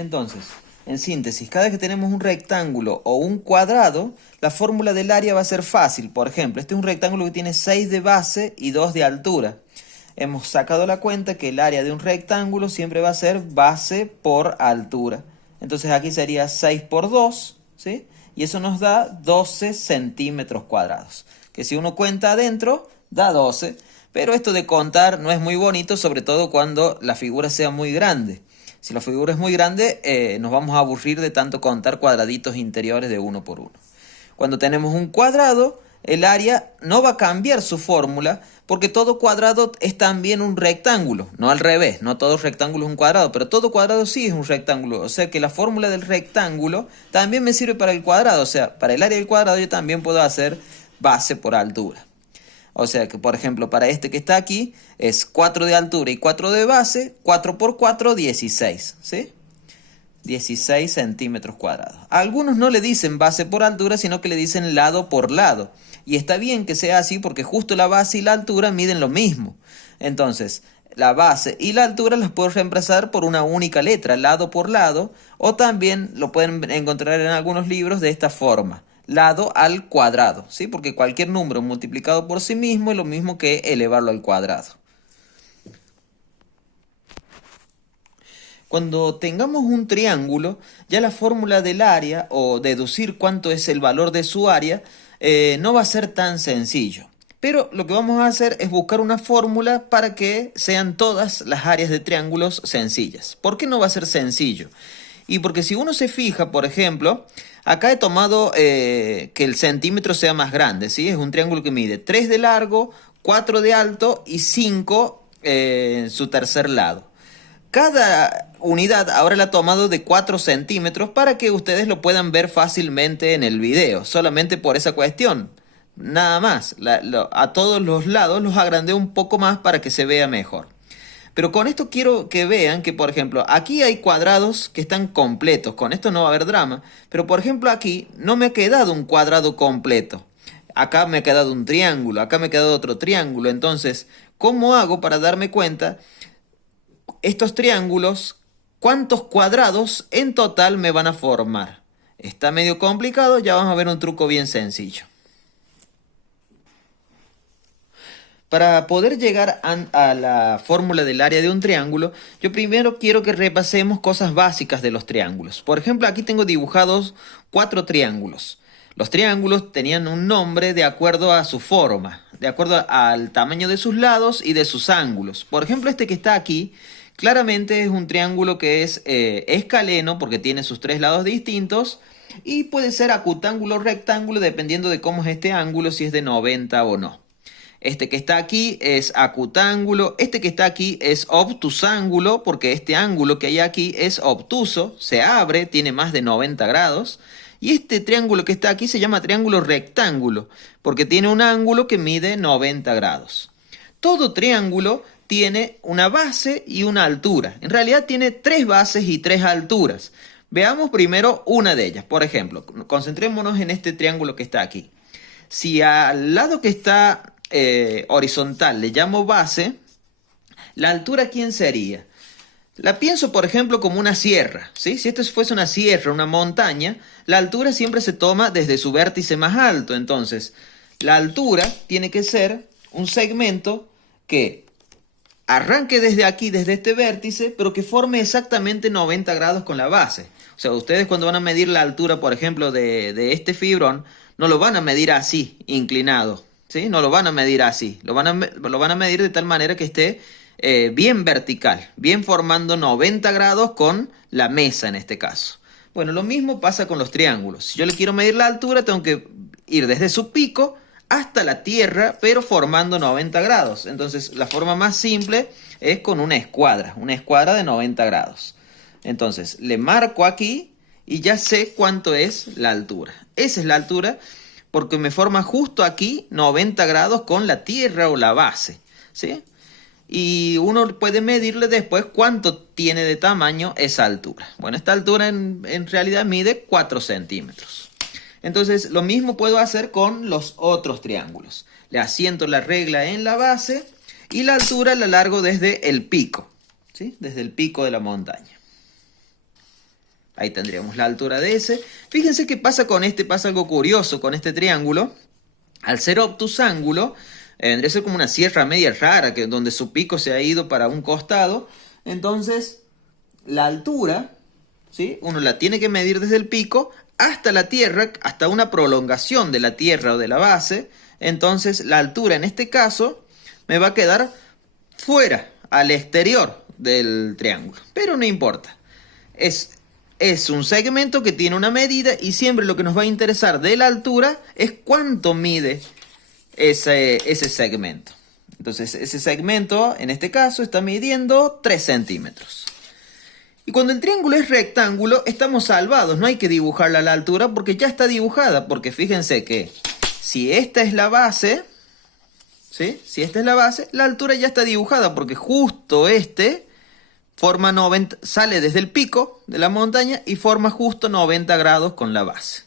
Entonces, en síntesis, cada vez que tenemos un rectángulo o un cuadrado, la fórmula del área va a ser fácil. Por ejemplo, este es un rectángulo que tiene 6 de base y 2 de altura. Hemos sacado la cuenta que el área de un rectángulo siempre va a ser base por altura. Entonces aquí sería 6 por 2, ¿sí? Y eso nos da 12 centímetros cuadrados. Que si uno cuenta adentro, da 12. Pero esto de contar no es muy bonito, sobre todo cuando la figura sea muy grande. Si la figura es muy grande, nos vamos a aburrir de tanto contar cuadraditos interiores de uno por uno. Cuando tenemos un cuadrado, el área no va a cambiar su fórmula porque todo cuadrado es también un rectángulo, no al revés, no todo rectángulo es un cuadrado, pero todo cuadrado sí es un rectángulo, o sea que la fórmula del rectángulo también me sirve para el cuadrado, o sea, para el área del cuadrado yo también puedo hacer base por altura. O sea que, por ejemplo, para este que está aquí, es 4 de altura y 4 de base, 4 por 4, 16, ¿sí? 16 centímetros cuadrados. A algunos no le dicen base por altura, sino que le dicen lado por lado. Y está bien que sea así porque justo la base y la altura miden lo mismo. Entonces, la base y la altura las puedo reemplazar por una única letra, lado por lado, o también lo pueden encontrar en algunos libros de esta forma. Lado al cuadrado, ¿sí? Porque cualquier número multiplicado por sí mismo es lo mismo que elevarlo al cuadrado. Cuando tengamos un triángulo, ya la fórmula del área o deducir cuánto es el valor de su área no va a ser tan sencillo. Pero lo que vamos a hacer es buscar una fórmula para que sean todas las áreas de triángulos sencillas. ¿Por qué no va a ser sencillo? Y porque si uno se fija, por ejemplo, acá he tomado que el centímetro sea más grande, ¿sí? Es un triángulo que mide 3 de largo, 4 de alto y 5 en su tercer lado. Cada unidad ahora la ha tomado de 4 centímetros para que ustedes lo puedan ver fácilmente en el video, solamente por esa cuestión. Nada más, a todos los lados los agrandé un poco más para que se vea mejor. Pero con esto quiero que vean que, por ejemplo, aquí hay cuadrados que están completos. Con esto no va a haber drama. Pero, por ejemplo, aquí no me ha quedado un cuadrado completo. Acá me ha quedado un triángulo. Acá me ha quedado otro triángulo. Entonces, ¿cómo hago para darme cuenta estos triángulos, cuántos cuadrados en total me van a formar? Está medio complicado. Ya vamos a ver un truco bien sencillo. Para poder llegar a la fórmula del área de un triángulo, yo primero quiero que repasemos cosas básicas de los triángulos. Por ejemplo, aquí tengo dibujados 4 triángulos. Los triángulos tenían un nombre de acuerdo a su forma, de acuerdo al tamaño de sus lados y de sus ángulos. Por ejemplo, este que está aquí, claramente es un triángulo que es escaleno porque tiene sus 3 lados distintos y puede ser acutángulo o rectángulo dependiendo de cómo es este ángulo, si es de 90 o no. Este que está aquí es acutángulo, este que está aquí es obtusángulo, porque este ángulo que hay aquí es obtuso, se abre, tiene más de 90 grados. Y este triángulo que está aquí se llama triángulo rectángulo, porque tiene un ángulo que mide 90 grados. Todo triángulo tiene una base y una altura. En realidad tiene 3 bases y 3 alturas. Veamos primero una de ellas. Por ejemplo, concentrémonos en este triángulo que está aquí. Si al lado que está horizontal le llamo base, la altura ¿quién sería? La pienso, por ejemplo, como una sierra, ¿sí? Si esto fuese una sierra, una montaña, la altura siempre se toma desde su vértice más alto. Entonces, la altura tiene que ser un segmento que arranque desde aquí, desde este vértice, pero que forme exactamente 90 grados con la base. O sea, ustedes cuando van a medir la altura, por ejemplo, de este fibrón, no lo van a medir así, inclinado, ¿sí? No lo van a medir así. Lo van a medir de tal manera que esté bien vertical, bien formando 90 grados con la mesa en este caso. Bueno, lo mismo pasa con los triángulos. Si yo le quiero medir la altura, tengo que ir desde su pico hasta la tierra, pero formando 90 grados. Entonces, la forma más simple es con una escuadra de 90 grados. Entonces, le marco aquí y ya sé cuánto es la altura. Esa es la altura porque me forma justo aquí 90 grados con la tierra o la base, ¿sí? Y uno puede medirle después cuánto tiene de tamaño esa altura. Bueno, esta altura en realidad mide 4 centímetros. Entonces, lo mismo puedo hacer con los otros triángulos. Le asiento la regla en la base y la altura la largo desde el pico, ¿sí? Desde el pico de la montaña. Ahí tendríamos la altura de ese. Fíjense qué pasa con este, pasa algo curioso con este triángulo. Al ser obtus ángulo, vendría a ser como una sierra media rara, donde su pico se ha ido para un costado. Entonces, la altura, ¿sí? Uno la tiene que medir desde el pico hasta la tierra, hasta una prolongación de la tierra o de la base. Entonces, la altura en este caso me va a quedar fuera, al exterior del triángulo. Pero no importa. Es un segmento que tiene una medida y siempre lo que nos va a interesar de la altura es cuánto mide ese segmento. Entonces ese segmento en este caso está midiendo 3 centímetros. Y cuando el triángulo es rectángulo estamos salvados, no hay que dibujarla a la altura porque ya está dibujada. Porque fíjense que si esta es la base, ¿sí? Si esta es la base, la altura ya está dibujada porque justo forma 90, sale desde el pico de la montaña y forma justo 90 grados con la base.